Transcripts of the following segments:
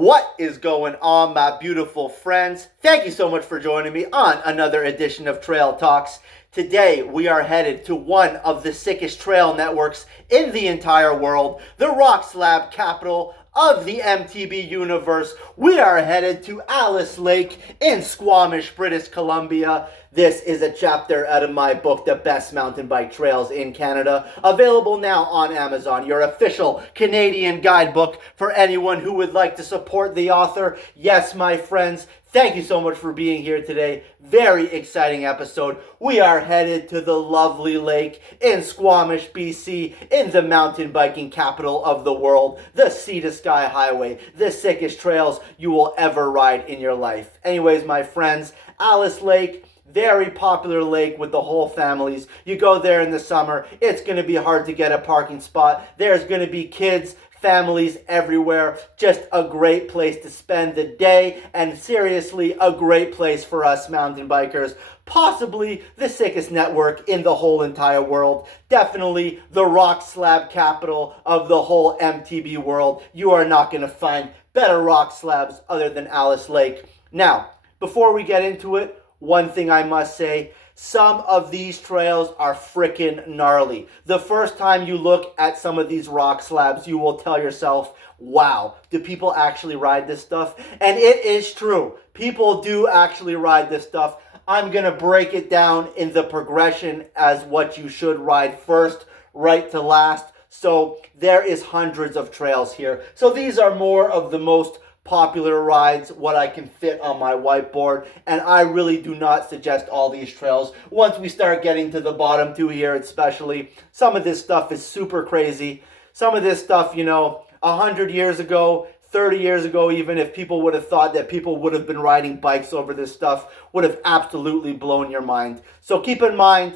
What is going on, my beautiful friends? Thank you so much for joining me on another edition of Trail Talks. Today, we are headed to one of the sickest trail networks in the entire world, the rock slab capital of the MTB universe. We are headed to Alice Lake in Squamish, British Columbia. This is a chapter out of my book, The Best Mountain Bike Trails in Canada, available now on Amazon, your official Canadian guidebook for anyone who would like to support the author. Yes, my friends, thank you so much for being here today. Very exciting episode. We are headed to the lovely lake in Squamish, BC, in the mountain biking capital of the world, the Sea to Sky Highway, the sickest trails you will ever ride in your life. Anyways, my friends, Alice Lake, very popular lake with the whole families. You go there in the summer, it's going to be hard to get a parking spot. There's going to be kids, families everywhere. Just a great place to spend the day, and seriously, a great place for us mountain bikers. Possibly the sickest network in the whole entire world. Definitely the rock slab capital of the whole MTB world. You are not going to find better rock slabs other than Alice Lake. Now, before we get into it, one thing I must say, some of these trails are freaking gnarly. The first time you look at some of these rock slabs, you will tell yourself, wow, do people actually ride this stuff? And it is true. People do actually ride this stuff. I'm going to break it down in the progression as what you should ride first, right to last. So there is hundreds of trails here. So these are more of the most popular rides, what I can fit on my whiteboard, and I really do not suggest all these trails. Once we start getting to the bottom two here especially, some of this stuff is super crazy. Some of this stuff, 100 years ago, 30 years ago even, if people would have thought that people would have been riding bikes over this stuff, would have absolutely blown your mind. So keep in mind,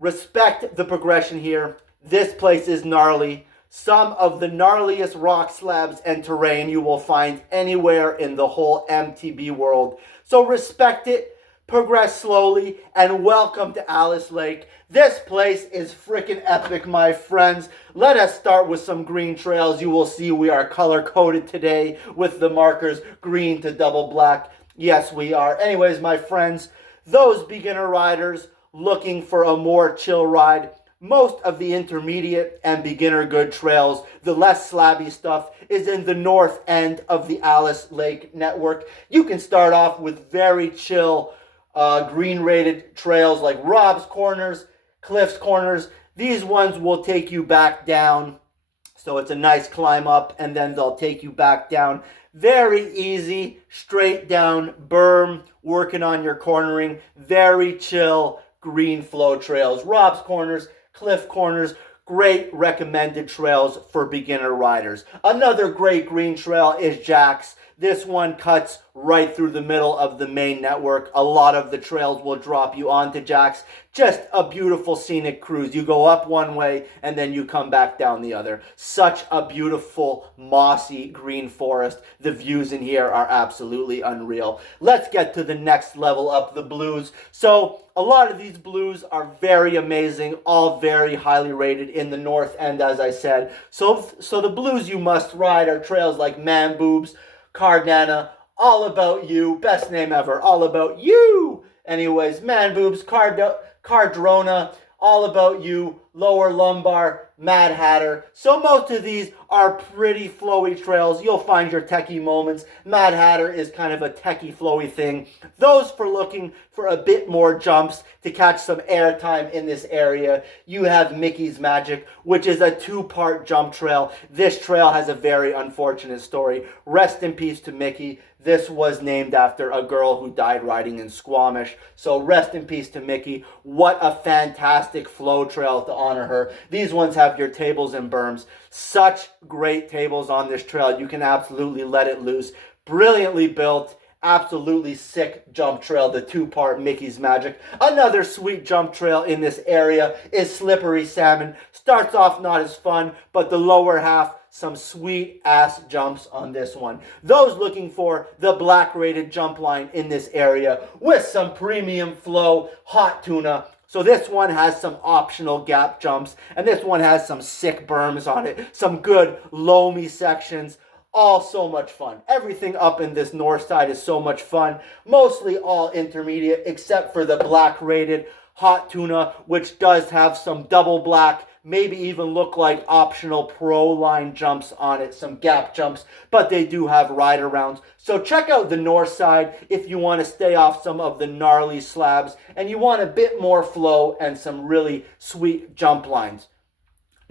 respect the progression here. This place is gnarly. Some of the gnarliest rock slabs and terrain you will find anywhere in the whole MTB world. So respect it, progress slowly, and welcome to Alice Lake. This place is freaking epic, my friends. Let us start with some green trails. You will see we are color-coded today with the markers green to double black. Yes, we are. Anyways, my friends, those beginner riders looking for a more chill ride, most of the intermediate and beginner good trails, the less slabby stuff, is in the north end of the Alice Lake network. You can start off with very chill green rated trails like Rob's Corners, Cliff's Corners. These ones will take you back down. So it's a nice climb up and then they'll take you back down. Very easy, straight down berm, working on your cornering. Very chill green flow trails. Rob's Corners, Cliff Corners, great recommended trails for beginner riders. Another great green trail is Jack's. This one cuts right through the middle of the main network. A lot of the trails will drop you onto Jack's. Just a beautiful scenic cruise. You go up one way and then you come back down the other. Such a beautiful mossy green forest. The views in here are absolutely unreal. Let's get to the next level up, the blues. So a lot of these blues are very amazing, all very highly rated in the north end, as I said. So the blues you must ride are trails like Man Boobs, Cardana, All About You, best name ever, All About You. Anyways, Man Boobs, Cardrona, All About You, Lower Lumbar, Mad Hatter. So most of these are pretty flowy trails. You'll find your techie moments. Mad Hatter is kind of a techie flowy thing. Those for looking for a bit more jumps to catch some airtime in this area. You have Mickey's Magic, which is a two-part jump trail. This trail has a very unfortunate story. Rest in peace to Mickey. This was named after a girl who died riding in Squamish. So rest in peace to Mickey. What a fantastic flow trail to honor her. These ones have your tables and berms. Such great tables on this trail. You can absolutely let it loose. Brilliantly built. Absolutely sick jump trail, the two-part Mickey's Magic. Another sweet jump trail in this area is Slippery Salmon. Starts off not as fun, but the lower half, some sweet ass jumps on this one. Those looking for the black rated jump line in this area with some premium flow hot tuna. So this one has some optional gap jumps, and this one has some sick berms on it. Some good loamy sections. All so much fun. Everything up in this north side is so much fun. Mostly all intermediate, except for the black rated hot tuna, which does have some double black, maybe even look like optional pro line jumps on it, some gap jumps, but they do have ride arounds. So check out the north side if you want to stay off some of the gnarly slabs and you want a bit more flow and some really sweet jump lines.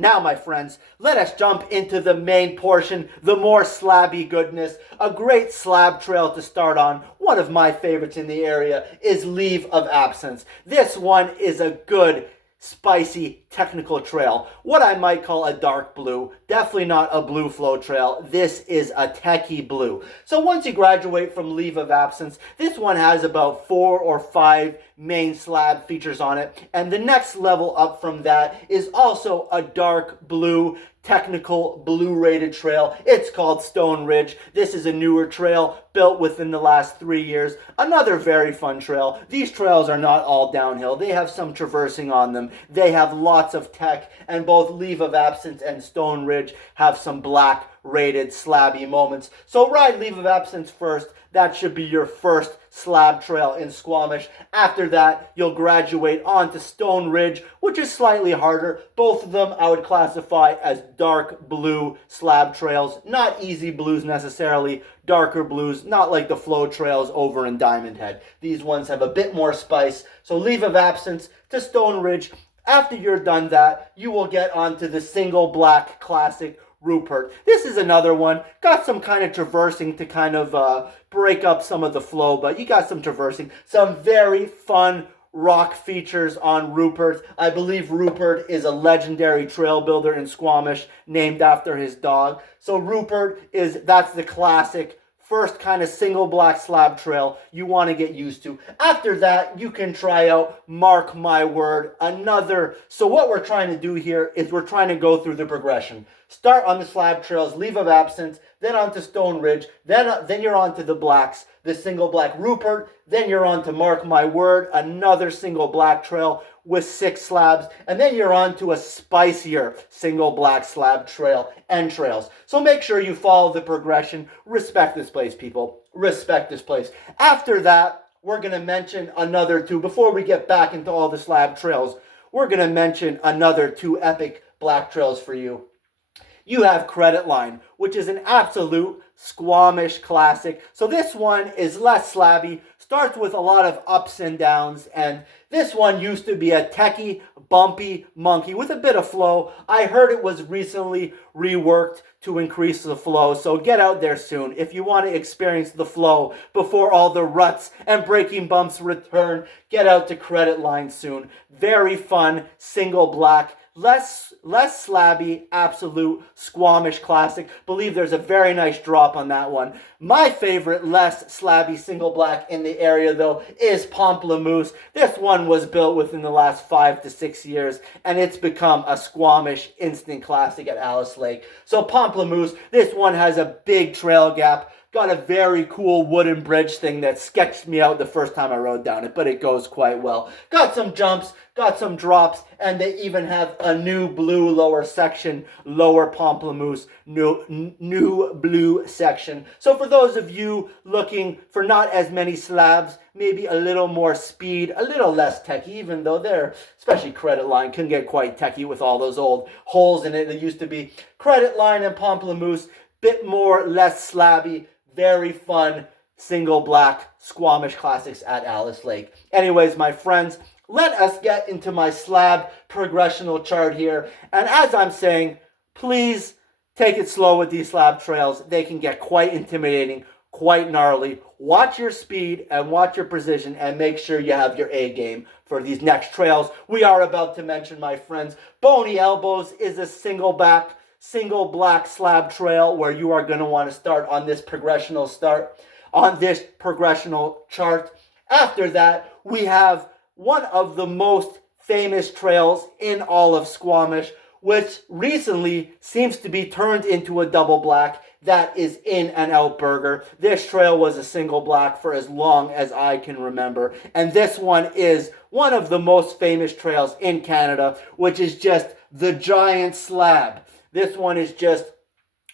Now, my friends, let us jump into the main portion, the more slabby goodness. A great slab trail to start on, one of my favorites in the area, is Leave of Absence. This one is a good, spicy, technical trail. What I might call a dark blue. Definitely not a blue flow trail. This is a techie blue. So once you graduate from Leave of Absence, this one has about 4 or 5 main slab features on it. And the next level up from that is also a dark blue, technical blue rated trail. It's called Stone Ridge. This is a newer trail built within the last 3 years. Another very fun trail. These trails are not all downhill. They have some traversing on them. They have lots of tech, and both Leave of Absence and Stone Ridge have some black rated slabby moments. So ride Leave of Absence first. That should be your first slab trail in Squamish. After that, you'll graduate onto Stone Ridge, which is slightly harder. Both of them I would classify as dark blue slab trails. Not easy blues necessarily, darker blues, not like the flow trails over in Diamond Head. These ones have a bit more spice. So Leave of Absence to Stone Ridge. After you're done that, you will get onto the single black classic Rupert. This is another one. Got some kind of traversing to kind of break up some of the flow, but you got some traversing. Some very fun rock features on Rupert. I believe Rupert is a legendary trail builder in Squamish named after his dog. So Rupert that's the classic first kind of single black slab trail you want to get used to. After that, you can try out Mark My Word, another. So what we're trying to do here is we're trying to go through the progression. Start on the slab trails, Leave of Absence, then onto Stone Ridge, then you're on to the blacks, the single black Rupert, then you're on to Mark My Word, another single black trail with 6 slabs, and then you're on to a spicier single black slab trail and trails. So make sure you follow the progression. Respect this place, people. Respect this place. After that, we're going to mention another 2. Before we get back into all the slab trails, we're going to mention another 2 epic black trails for you. You have Credit Line, which is an absolute Squamish classic. So this one is less slabby, starts with a lot of ups and downs, and this one used to be a techie, bumpy monkey with a bit of flow. I heard it was recently reworked to increase the flow, so get out there soon. If you want to experience the flow before all the ruts and breaking bumps return, get out to Credit Line soon. Very fun, single black, less slabby, absolute Squamish classic. Believe there's a very nice drop on that one. My favorite less slabby single black in the area though is Pamplemousse. This one was built within the last 5 to 6 years and it's become a Squamish instant classic at Alice Lake. So Pamplemousse, this one has a big trail gap. Got a very cool wooden bridge thing that sketched me out the first time I rode down it, but it goes quite well. Got some jumps, got some drops, and they even have a new blue lower section, lower Pamplemousse, new blue section. So for those of you looking for not as many slabs, maybe a little more speed, a little less techie, even though they're, especially Credit Line, can get quite techie with all those old holes in it that used to be. Credit Line and Pamplemousse, bit more, less slabby, very fun, single black Squamish classics at Alice Lake. Anyways, my friends, let us get into my slab progressional chart here. And as I'm saying, please take it slow with these slab trails. They can get quite intimidating, quite gnarly. Watch your speed and watch your precision and make sure you have your A game for these next trails we are about to mention, my friends. Bony Elbows is a single black slab trail where you are going to want to start on this progressional chart. After that, we have one of the most famous trails in all of Squamish, which recently seems to be turned into a double black. That is In and Out Burger. This trail was a single black for as long as I can remember. And this one is one of the most famous trails in Canada, which is just the giant slab. This one is just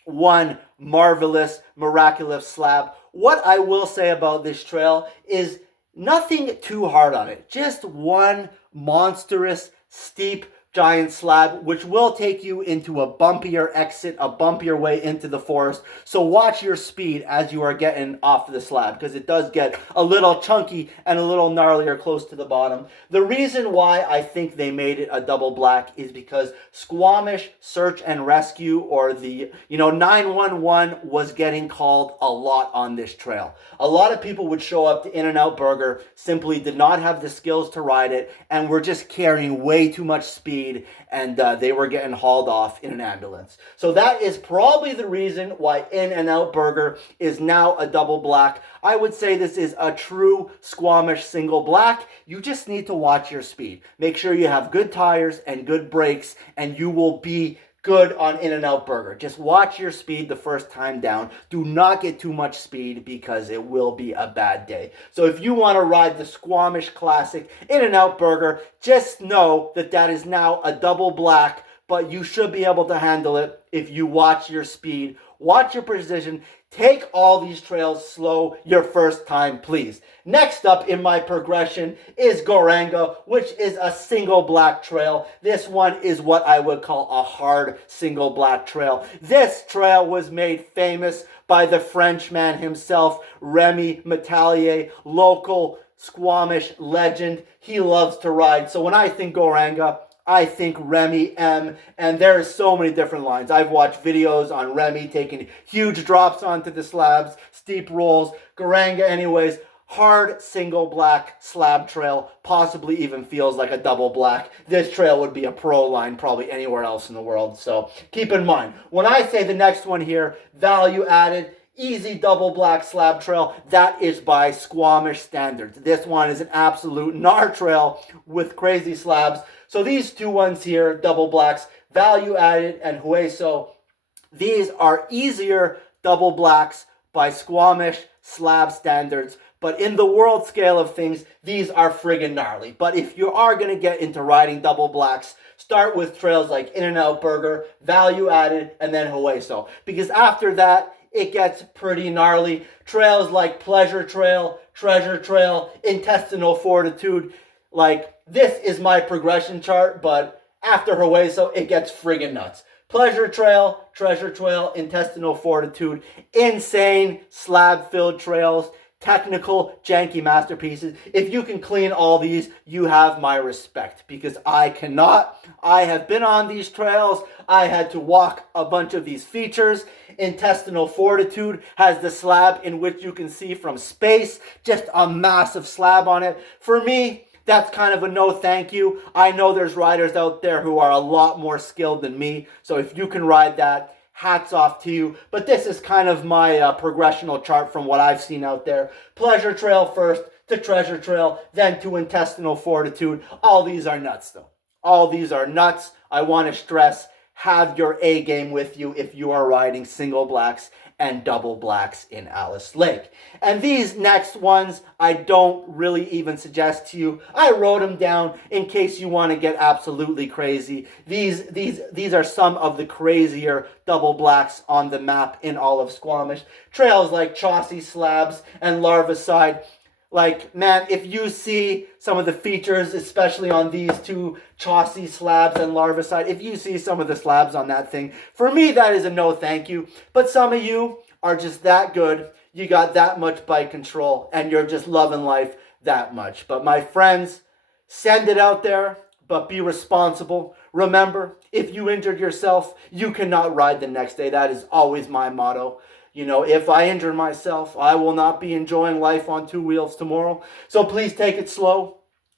one marvelous, miraculous slab. What I will say about this trail is nothing too hard on it. Just one monstrous, steep, giant slab, which will take you into a bumpier exit, a bumpier way into the forest. So watch your speed as you are getting off the slab, because it does get a little chunky and a little gnarlier close to the bottom. The reason why I think they made it a double black is because Squamish Search and Rescue, or the 911, was getting called a lot on this trail. A lot of people would show up to In-N-Out Burger, simply did not have the skills to ride it, and were just carrying way too much speed, and they were getting hauled off in an ambulance. So that is probably the reason why In-N-Out Burger is now a double black. I would say this is a true Squamish single black. You just need to watch your speed. Make sure you have good tires and good brakes, and you will be good on In-N-Out Burger. Just watch your speed the first time down. Do not get too much speed, because it will be a bad day. So if you want to ride the Squamish Classic In-N-Out Burger, just know that that is now a double black, but you should be able to handle it if you watch your speed, watch your precision. Take all these trails slow your first time, please. Next up in my progression is Goranga, which is a single black trail. This one is what I would call a hard single black trail. This trail was made famous by the Frenchman himself, Remy Metallier, local Squamish legend. He loves to ride. So when I think Goranga, I think Remy M, and there's so many different lines. I've watched videos on Remy taking huge drops onto the slabs, steep rolls. Goranga, anyways, hard single black slab trail, possibly even feels like a double black. This trail would be a pro line probably anywhere else in the world, so keep in mind. When I say the next one here, value added, easy double black slab trail, that is by Squamish standards. This one is an absolute gnar trail with crazy slabs. So these two ones here, double blacks, value added and Hueso, these are easier double blacks by Squamish slab standards. But in the world scale of things, these are friggin' gnarly. But if you are going to get into riding double blacks, start with trails like In-N-Out Burger, value added, and then Hueso. Because after that, it gets pretty gnarly. Trails like Pleasure Trail, Treasure Trail, Intestinal Fortitude, like this is my progression chart, but after Hueso, it gets friggin' nuts. Pleasure Trail, Treasure Trail, Intestinal Fortitude, insane slab-filled trails, technical, janky masterpieces. If you can clean all these, you have my respect, because I cannot. I have been on these trails. I had to walk a bunch of these features. Intestinal Fortitude has the slab in which you can see from space, just a massive slab on it. For me, that's kind of a no thank you. I know there's riders out there who are a lot more skilled than me, so if you can ride that, hats off to you. But this is kind of my progressional chart from what I've seen out there. Pleasure Trail first, to Treasure Trail, then to Intestinal Fortitude. All these are nuts, though. All these are nuts. I want to stress, have your A game with you if you are riding single blacks and double blacks in Alice Lake. And these next ones, I don't really even suggest to you. I wrote them down in case you want to get absolutely crazy. These are some of the crazier double blacks on the map in all of Squamish. Trails like Chaucy Slabs and Larvicide. Like, man, if you see some of the features, especially on these two Chaucy Slabs and Larvicide, if you see some of the slabs on that thing, for me, that is a no thank you. But some of you are just that good. You got that much bike control, and you're just loving life that much. But my friends, send it out there, but be responsible. Remember, if you injured yourself, you cannot ride the next day. That is always my motto. You know, if I injure myself, I will not be enjoying life on two wheels tomorrow. So please take it slow.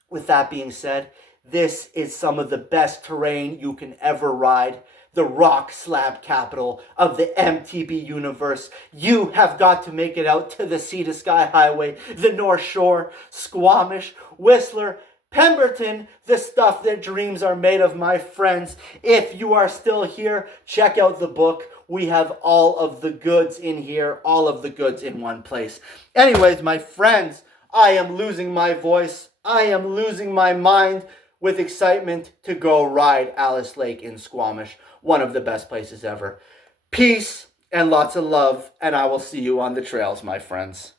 With that being said, this is some of the best terrain you can ever ride. The rock slab capital of the MTB universe. You have got to make it out to the Sea to Sky Highway, the North Shore, Squamish, Whistler, Pemberton, the stuff that dreams are made of, my friends. If you are still here, check out the book. We have all of the goods in here, all of the goods in one place. Anyways, my friends, I am losing my voice. I am losing my mind with excitement to go ride Alice Lake in Squamish, one of the best places ever. Peace and lots of love, and I will see you on the trails, my friends.